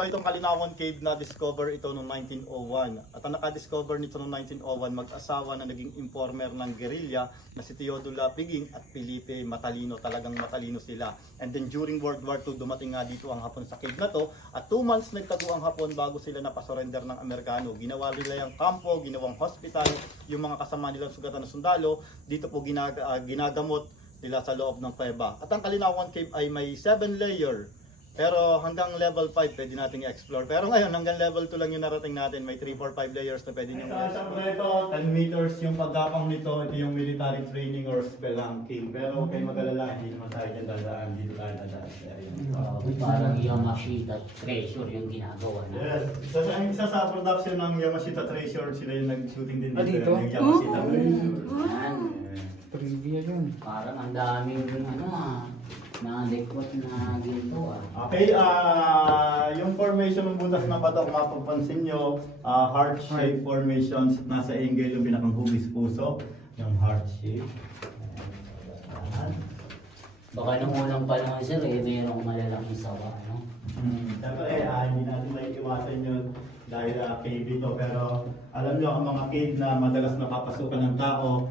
Itong Kalinawan Cave na discover ito noong 1901 at ang naka-discover nito noong 1901 mag-asawa na naging informer ng guerrilla na si Teodola Piging at Felipe Matalino. Talagang matalino sila. And then during World War II dumating nga dito ang Hapon sa cave na to at 2 months nagtago ang Hapon bago sila napasurrender ng Amerikano. Ginawa nila yung kampo, ginawang hospital, yung mga kasama nilang sugatan na sundalo dito po ginagamot nila sa loob ng kuweba. At ang Kalinawan Cave ay may 7 layer. Pero hanggang level 5 pwede nating i-explore. Pero ngayon hanggang level 2 lang yung narating natin. May 3, 4, 5 layers na pwede nyo i-explore. Ito, 10 meters yung pagkapang nito. Ito yung military training or spelunking. Pero kayo mag-alala, hindi naman tayo dyan dadaan. Dito tayo dadaan. Parang Yamashita treasure yung ginagawa na. Yes. Isa sa production ng Yamashita Treasure, sila yung nag-shooting din dito? Yung Yamashita Treasure. Yan. Trivia yun. Parang ang daming na-likot na ginto Okay, yung formation ng butas na bato, kung mapapansin nyo, heart shape formations, nasa angle yung pinakang hugis puso, yung heart shape. Baka nung unang panahon sir mayroong malalaking sawa, no? Siyempre, hindi natin may iwasan yun dahil cave ito, pero alam nyo ang mga cave na madalas napapasukan ng tao,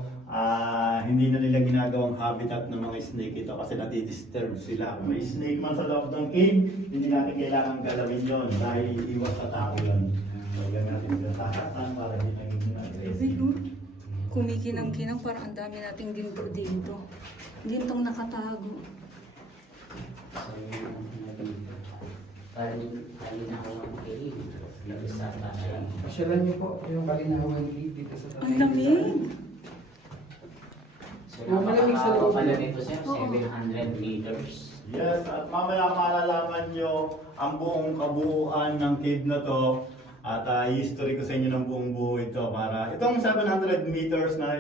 hindi na nila ginagawang habitat ng mga snake ito kasi nadi-disturb sila. Kung may snake man sa loob ng cave, hindi natin kailangan galawin yon dahil iwas sa tao yun. So, yan natin pinasakatan para hindi naging aggressive. Kumikinang-kinang parang ang dami nating ginto dito. Gintong nakatago. So yung kalina ko yung kayo. Sa tatay. Pasyalan niyo po yung Kalinawan Cave dito sa Ang lamig! So malamig sa loob. pala nito sir, 700 meters. Yes, at mamaya malalaman nyo ang buong kabuuan ng cave na to at history ko sa inyo ng buong buo ito para itong 700 meters na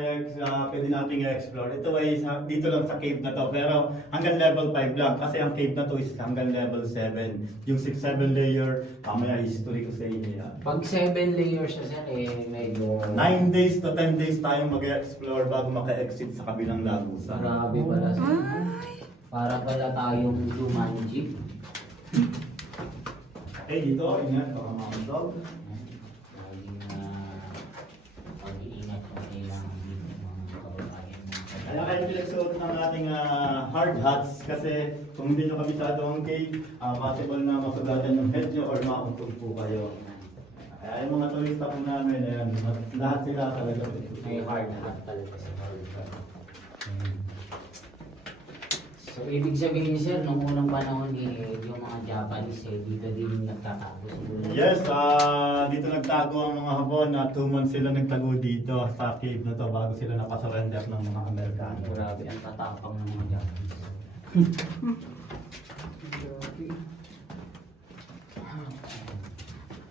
pwede nating i-explore. Ito ay dito lang sa cave na to pero hanggang level 5 lang kasi ang cave na to is hanggang level 7. Yung 6-7 layer, mamaya history ko sa inyo yan. Pag 7 layers na sir, medyo 9 days to 10 days tayong mag-explore bago maka-exit sa kabilang lagusan. grabe pala sir. Para pala tayong Jumanji. Dito, ingat baka mga dog. Laging pag-iingat kung kailangan dito mga kababayan. Kaya kayo pinagsuot ng ating hard hats kasi kung hindi nyo kabisado ang cave, possible na masugatan yung head nyo or mauntog po kayo. Kaya yung mga turista po namin, ayan, lahat sila talaga. May hard hat talaga sa hard hat. So, ibig sabihin sir, nung unang panahon yung mga Japanese dito din nagtatago siguro. Yes, dito nagtago ang mga Hapon na 2 months sila nagtago dito sa cave na to bago sila napasurrender ng mga Amerikano. Grabe ang tatapang ng mga Japanese.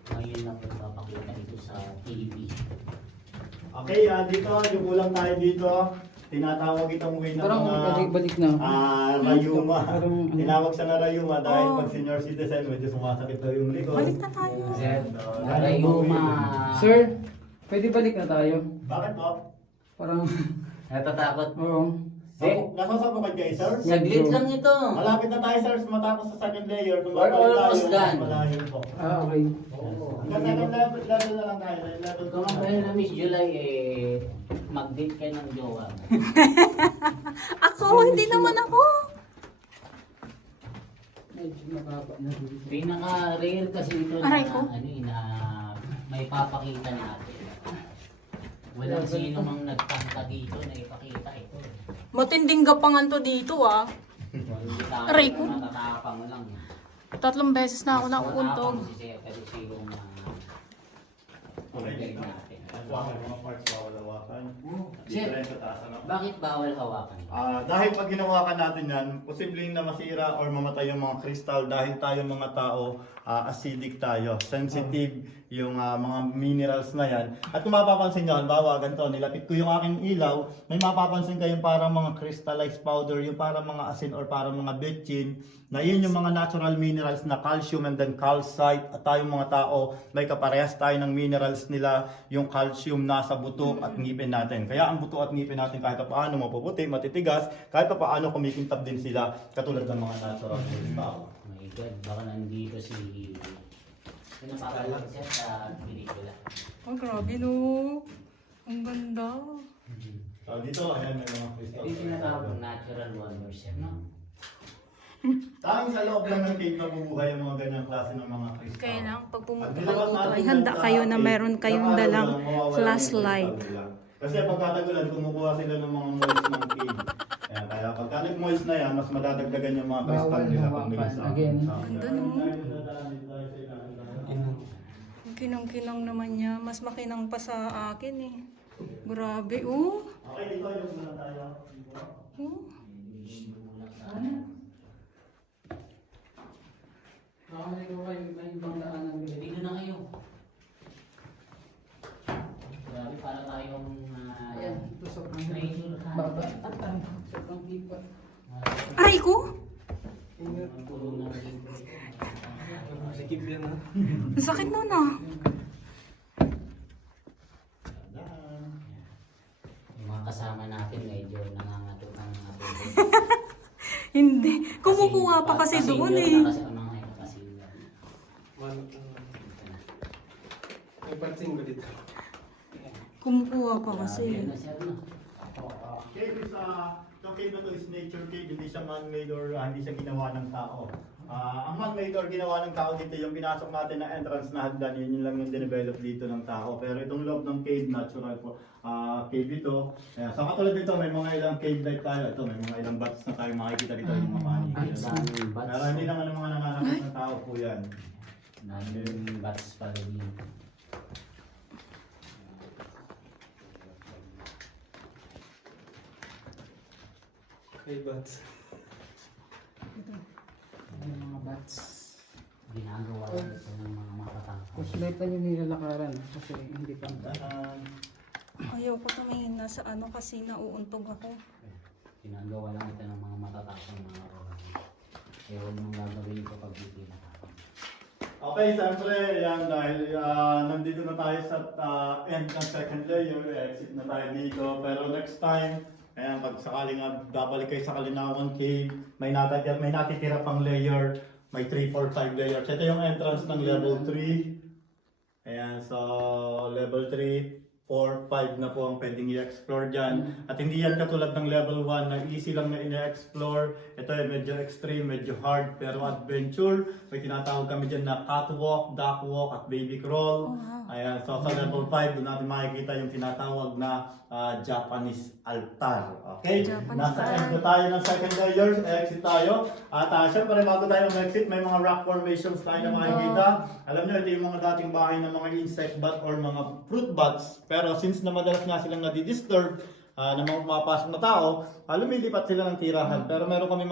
Ngayon lang nagpapakita ito sa TV. Okay, dito, yung kulang tayo dito. Tinatawag itong way ng Parang mga balik na. rayuma. Parang- Tinawag siya na rayuma dahil pag senior citizen, medyo sumasakit daw yung likod. Balik na tayo. Sir, So, Rayuma. Sir, pwede balik na tayo. Bakit po? Parang, Natatakot mo. oo. Nasasabukad kayo, sir? Saglit lang ito. Malapit na tayo, sir, matapos sa second layer. Kung We're babalik tayo, almost done. malayo po. Okay. Hanggang second level na lang tayo. Level Kung ang pwede na Miss July, mag-date ka ng jowa. Ako, hindi naman ako. Medyo mababa na dito. Pinaka-rare kasi ito na, Aray ko. na may papakita natin. Walang sino mang nagtangka dito na ipakita ito. Matinding gapangan to dito ah. Aray ko. Natatapang lang. 3 beses na ako nauuntog. Natatapang si Sir, pero sino na order natin. Hawakan, mga parts bawal hawakan. Sir, Different sa taas, ano? bakit bawal hawakan? Dahil pag ginawakan natin yan, posibleng na masira or mamatay yung mga kristal dahil tayo mga tao, acidic tayo, sensitive yung mga minerals na yan. At kung mapapansin nyo, halimbawa ganito, nilapit ko yung aking ilaw, may mapapansin kayong parang mga crystallized powder, yung parang mga asin or parang mga betchin, na yun yung mga natural minerals na calcium and then calcite. At tayong mga tao, may kaparehas tayo ng minerals nila, yung calcium nasa buto at ngipin natin. Kaya ang buto at ngipin natin kahit paano mapuputi, matitigas, kahit paano kumikintab din sila katulad ng mga natural tao. My God, baka nandito si Ito napapalak siya sa pelikula. Oh, grabe no. Ang ganda. So dito, ayan, may mga crystal. Ito yung tinatawag ng natural wonders yan, no? Tanging sa loob lang ng cave na bubuhay yung mga ganyang klase ng mga crystal. Kaya lang, pag pumunta Pag kayo nilabas dito, natin ay yan handa sa kayo na cave, meron kayong sa araw dalang lang, mawawala yung flashlight. crystal nila. Kasi pag katagulan, kumukuha sila ng mga moist ng cave. Kaya pagka nag-moist na yan, mas madadagdagan yung mga crystal Bawal nila pag hawakan. nilisa. Again. Ganda no. Ang kinang-kinang naman niya. Mas makinang pa sa akin eh. Grabe, oh. Okay, dito yung muna tayo. Oh. Makamali ko kayo, may ibang daanan. Dito na kayo. Grabe, para tayong Ayan, tusok ang nature baba. Tusok ang hipa. Ay ko? Ingat. Sikip yan ha. Ang sakit nun ah. Yung mga kasama natin medyo nangangatutan ng atubig. Hindi. Kumukuha pa kasi doon eh. Kasi ang mga ikapasilyo. May pansin ko dito. Kumukuha pa kasi. Grabe na siya, no? Cave is, itong cave na to is nature cave, hindi siya man-made or hindi siya ginawa ng tao. Ang man-made or ginawa ng tao dito, yung pinasok natin na entrance na hagdan, yun lang yung dinevelop dito ng tao. Pero itong loob ng cave, natural po. Cave ito. Ayan. So katulad dito, may mga ilang cave light tayo. Ito, may mga ilang bats na tayo makikita dito, yung mga panigil. Daming bats. Pero hindi naman ang mga nanganakit ng tao po yan. Daming bats pala dito. May bats. Yung mga bats. Ginagawa ito ng mga matatangkad. Flashlightan yung nilalakaran kasi hindi pa. Ayaw ko tumingin na sa ano kasi nauuntog ako. Ginagawa lang ito ng mga matatapang mga orang. Kaya huwag mong gagawin ito pag hindi nakakam. Okay, siyempre, yan dahil nandito na tayo sa end ng second layer, exit na tayo dito. Pero next time, ayan, pag sakaling babalik kayo sa Kalinawan Cave, may natitira pang layer, may 3, 4, 5 layers. Ito yung entrance ng level 3. Ayan, so level 3, 4, 5 na po ang pwedeng i-explore dyan. At hindi yan katulad ng level 1 na easy lang na i-explore. Ito ay medyo extreme, medyo hard, pero adventure. May tinatawag kami dyan na catwalk, duckwalk, at baby crawl. Oh, wow. Ayan, so sa level 5, doon natin makikita yung tinatawag na Japanese altar. Okay? Japanese Nasa altar. end na tayo ng second layer, exit tayo. At syempre, bago tayo mag-exit, may mga rock formations tayo na makikita. Alam nyo, ito yung mga dating bahay ng mga insect bat or mga fruit bats. Pero since na madalas nga silang nadi-disturb na mga pumapasok na tao, lumilipat sila ng tirahan. Pero meron kami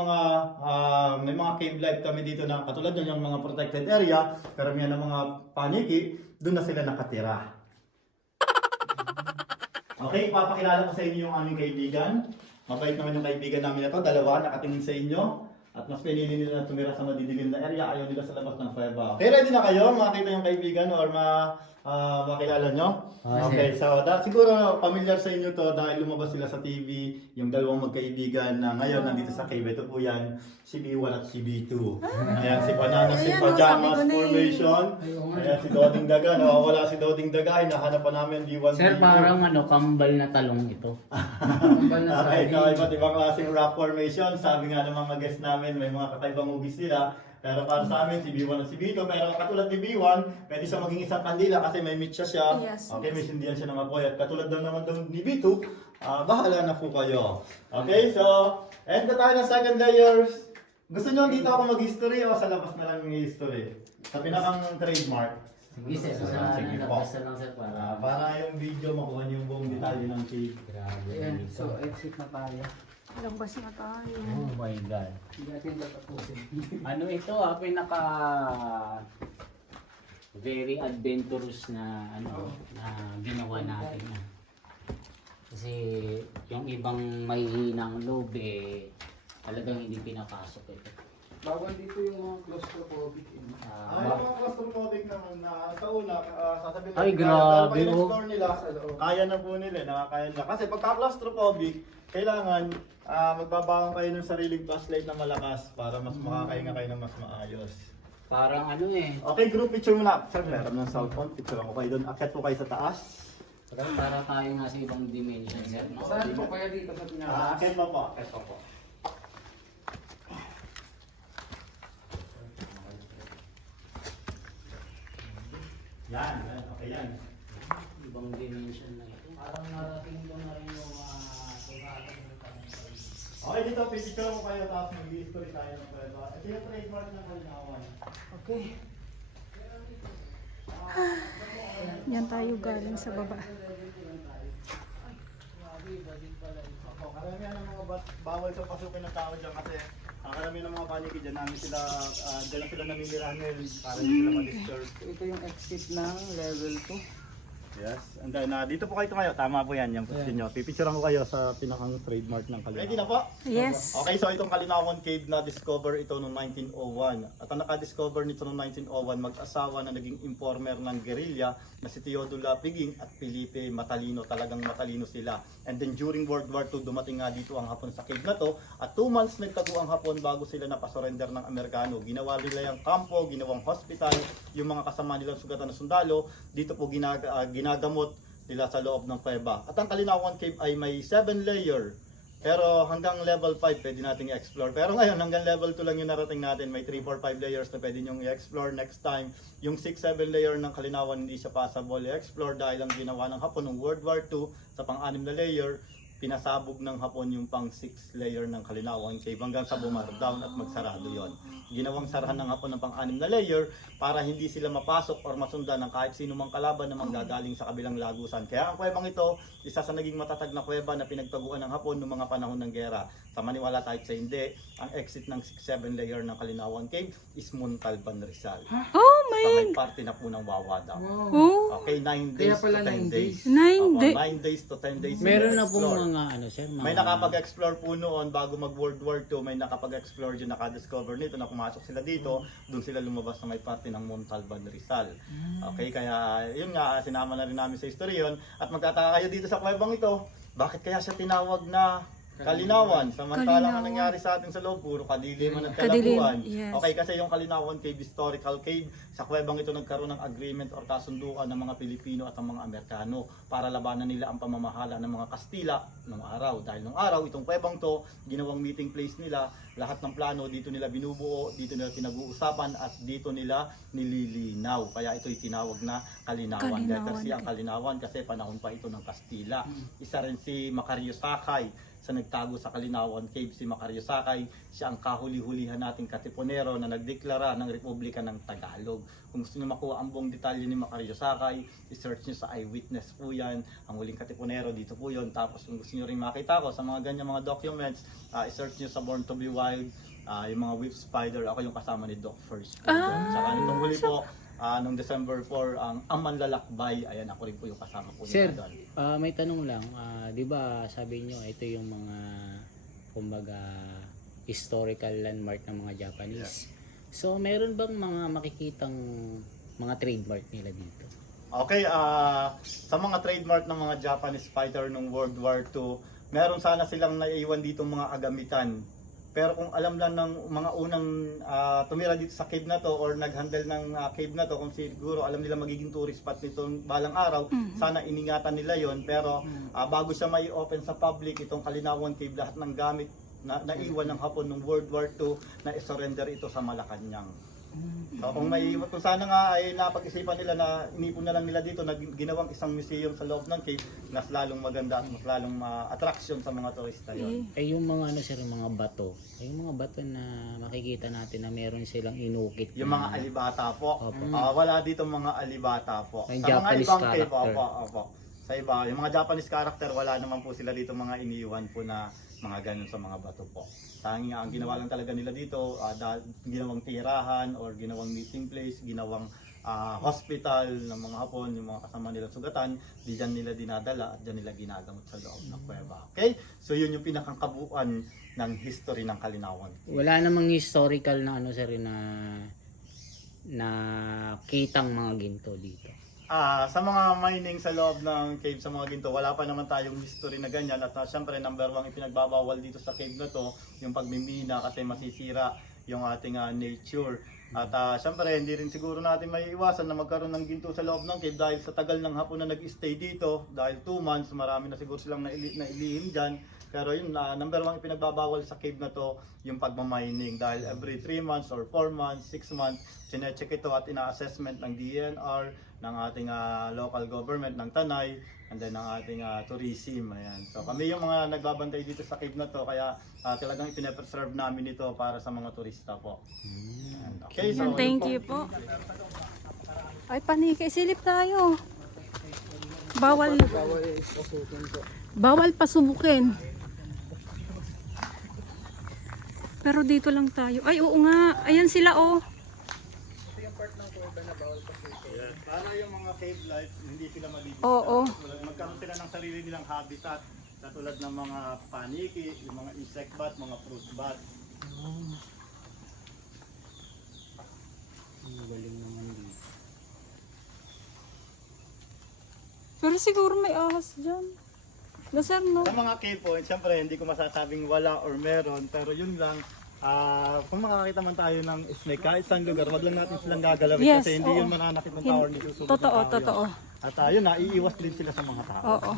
may mga cave life kami dito na katulad nun yung mga protected area, karamihan ng mga paniki, doon na sila nakatira. Okay, ipapakilala ko sa inyo yung aming kaibigan. Mabait naman yung kaibigan namin na to, dalawa, nakatingin sa inyo. At mas pinili nila na tumira sa madidilim na area, ayaw nila sa labas ng kuweba. Okay, ready na kayo? Makita yung kaibigan or makilala nyo? Okay, so siguro familiar sa inyo to dahil lumabas sila sa TV, yung dalawang magkaibigan na ngayon nandito sa cave. Ito po yan, si B1 at si B2. Ayan, si Bananas Ayan, in sabi Pajamas ko na eh. formation. Ayan, si Doding Daga. Nawawala si Doding Daga. Hinahanap pa namin B1, Sir, B2. parang kambal na talong ito. Kambal na sa Okay, so iba't ibang klaseng rock formation. Sabi nga ng mga guests namin, may mga kakaibang hugis nila. Pero para sa amin, si B1 at si B2. Pero katulad ni B1, pwede siya maging isang kandila kasi may mitya siya. Yes, Okay, may sindihan siya ng apoy. At katulad lang naman daw ni B2, bahala na po kayo. Okay, so end na tayo ng second layers. Gusto nyo dito ako mag-history o sa labas na lang yung history? Sa pinakang trademark. Sige, sir. Sa Sige po. labas na lang, sir, para... Para yung video makuha niyo yung buong detalye ng cave. Grabe. Ayan, dito. so exit na tayo. Labas na tayo. Oh my God. Hindi natin tatapusin. Ano ito pinaka very adventurous na na ginawa natin. Kasi yung ibang may hinang loob talagang hindi pinapasok ito. Bawal dito yung mga claustrophobic. Yung mga claustrophobic naman na sa una, sasabihin Ay, natin, grabe, pag oh. in-explore nila, kaya na po nila, nakakaya nila. Kasi pagka claustrophobic, kailangan magbabaon kayo ng sariling flashlight na malakas para mas makakahinga kayo ng mas maayos. Parang ano eh. Okay, group picture muna. Sir, meron ng cellphone. Picture ko kayo doon. Akyat po kayo sa taas. Para tayo nga sa ibang dimension, sir. No? Saan po kaya dito sa pinaka? Akyat mo po. Akyat mo po. Yan. Okay yan. Ibang dimension na ito. Parang narating ko na rin yung tulakan ng panginoon. Okay, dito, picture ko kayo tapos mag-history tayo ng pwede. Ito yung trademark ng Kalinawan. Okay. Yan tayo galing sa baba. Karamihan ng mga bawal sa pasukin ng tao dyan kasi karamihan ng mga paniki dyan namin sila, dyan na sila naninirahan ngayon para hindi sila ma-disturb. Ito yung exit ng level 2. Yes, and then dito po kayo tumayo, tama po yan, yung position nyo. Pipicturean ko kayo sa pinakang trademark ng Kalinawan. Ready na po? Yes. Okay, so itong Kalinawan Cave na discover ito noong 1901. At ang naka-discover nito noong 1901, mag-asawa na naging informer ng guerrilla na si Teodola Piging at Felipe Matalino. Talagang matalino sila. And then during World War II, dumating nga dito ang Hapon sa cave na to. At 2 months nagtago ang Hapon bago sila napasurrender ng Amerikano. Ginawa nila yung kampo, ginawang hospital, yung mga kasama nilang sugatan na sundalo. Dito po ginagamot nila sa loob ng kuweba. At ang Kalinawan Cave ay may 7 layer. Pero hanggang level 5 pwede nating i-explore. Pero ngayon hanggang level 2 lang yung narating natin. May 3, 4, 5 layers na pwede nyong i-explore next time. Yung 6, 7 layer ng Kalinawan hindi siya possible i-explore dahil ang ginawa ng Hapon ng World War II sa pang-6 na layer, pinasabog ng Hapon yung pang 6 layer ng Kalinawan Cave hanggang sa bumardown at magsarado yon. Ginawang sarahan ng Hapon ng pang-6 na layer para hindi sila mapasok or masundan ng kahit sino mang kalaban na manggagaling sa kabilang lagusan. Kaya ang kuwebang ito, isa sa naging matatag na kuweba na pinagtaguan ng Hapon noong mga panahon ng gera. Sa maniwala tayo sa hindi, ang exit ng 6-7 layer ng Kalinawan Cave is Montalban, Rizal. Oh Sa my. may party na po ng Wawa daw. Oh. Okay, 9 Kaya days to pala 10 9 days. 9 days. 9 days to 10 days. Meron sila na pong explore. mga ano, sir, mga... May nakapag-explore po noon bago mag World War II, may nakapag-explore yung nakadiscover nito na pumasok sila dito, doon sila lumabas na may party ng Montalban, Rizal. Okay, kaya yun nga, sinama na rin namin sa history yun. At magtataka kayo dito sa kuwebang ito, bakit kaya siya tinawag na Kalinawan? Samantalang ang Kalinawan. nangyari sa atin sa loob, puro kadiliman at Kadilim, kalabuan. yes. Okay, kasi yung Kalinawan Cave, historical cave, sa kuwebang ito nagkaroon ng agreement or kasunduan ng mga Pilipino at ng mga Amerikano para labanan nila ang pamamahala ng mga Kastila nung araw. Dahil nung araw, itong kuwebang to, ginawang meeting place nila, lahat ng plano dito nila binubuo, dito nila pinag-uusapan at dito nila nililinaw. Kaya ito'y tinawag na Kalinawan. Kalinawan. Kasi ang Kalinawan kasi panahon pa ito ng Kastila. Isa rin si Macario Sakay sa nagtago sa Kalinawan Cave. Si Macario Sakay, siya ang kahuli-hulihan nating katipunero na nagdeklara ng Republika ng Tagalog. Kung gusto niyo makuha ang buong detalye ni Macario Sakay, i-search niyo sa eyewitness po yan. Ang huling katipunero, dito po yun. Tapos kung gusto niyo rin makita ko sa mga ganyan mga documents, i-search niyo sa Born to be Wild, yung mga whip spider. Ako yung kasama ni Doc First. Tsaka nitong huli po, nung December 4, ang Manlalakbay, ayan ako rin po yung kasama po Sir, nila doon. may tanong lang. Di ba sabi nyo, ito yung mga, kumbaga, historical landmark ng mga Japanese. So, meron bang mga makikitang mga trademark nila dito? Okay, sa mga trademark ng mga Japanese fighter nung World War II, meron sana silang naiiwan dito mga agamitan. Pero kung alam lang ng mga unang tumira dito sa cave na to or nag-handle ng cave na to, kung siguro alam nila magiging tourist spot nito balang araw, sana iningatan nila yon. Pero bago siya may open sa public, itong Kalinawan Cave, lahat ng gamit na naiwan ng Hapon ng World War II na i-surrender ito sa Malacanang. So kung sana nga ay napag-isipan nila na inipon na lang nila dito na ginawang isang museum sa loob ng cave, mas lalong maganda at mas lalong attraction sa mga turista yon. Yung mga ano sir, mga bato. Yung mga bato na makikita natin na meron silang inukit. Yung mga alibata po. Opo. Wala dito mga alibata po. May Sa mga Japanese ibang cave, character. opo. Sa iba, yung mga Japanese character, wala naman po sila dito mga iniwan po na mga ganun sa mga bato po. Tanging ang ginawa lang talaga nila dito, ginawang tirahan or ginawang meeting place, ginawang hospital ng mga Hapon, yung mga kasama nilang sugatan, diyan nila dinadala at diyan nila ginagamot sa loob ng kuweba. Okay? So yun yung pinakang kabuuan ng history ng Kalinawan. Wala namang historical na ano sir na kitang mga ginto dito. Sa mga mining sa loob ng cave sa mga ginto, wala pa naman tayong history na ganyan. At syempre, number 1 ipinagbabawal dito sa cave na to, yung pagmimina kasi masisira yung ating nature. At syempre, hindi rin siguro natin may iwasan na magkaroon ng ginto sa loob ng cave dahil sa tagal ng hapon na nag-stay dito, dahil 2 months, marami na siguro silang nailihim dyan. Pero yun, number 1 ipinagbabawal sa cave na to, yung pagmamining. Dahil every 3 months or 4 months, 6 months, sinecheck ito at ina-assessment ng DNR, ng ating local government, ng Tanay, and then ng ating tourism. Ayan. So kami yung mga nagbabantay dito sa cave na to, kaya talagang ipinapreserve namin ito para sa mga turista po. Ayan. Okay, so Thank you po. Ay, paniki. Silip tayo. Bawal pasubukin. Pero dito lang tayo. Ay, oo nga. Ayan sila, oh. para yung mga cave life, hindi sila mabibigyan. Oo. Magkaroon sila ng sarili nilang habitat, katulad ng mga paniki, yung mga insect bat, mga fruit bat. Ang galing naman dito. Pero siguro may ahas dyan. Nasar, no? Sa mga cave po, siyempre hindi ko masasabing wala or meron, pero yun lang, kung makakita man tayo ng snake kahit saan lugar, wag lang natin silang gagalawin Yes, kasi hindi oo. yun mananakit ng tao or hindi susubok ng Totoo, tao totoo. yun. At yun, naiiwas din sila sa mga tao. Oo.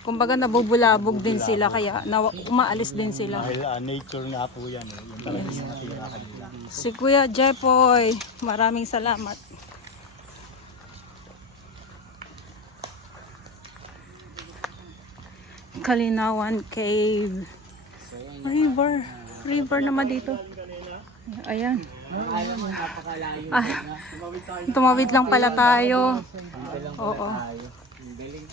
Kumbaga nabubulabog din sila kaya umaalis din sila. Dahil nature nga po yan, yung talagang yung natira kanila. Si Kuya Jepoy, maraming salamat. Kalinawan Cave. River naman dito. Ayan. Alam mo, napakalayo. Ah, tumawid lang pala tayo. Dito lang Oo. tayo. Ang galing.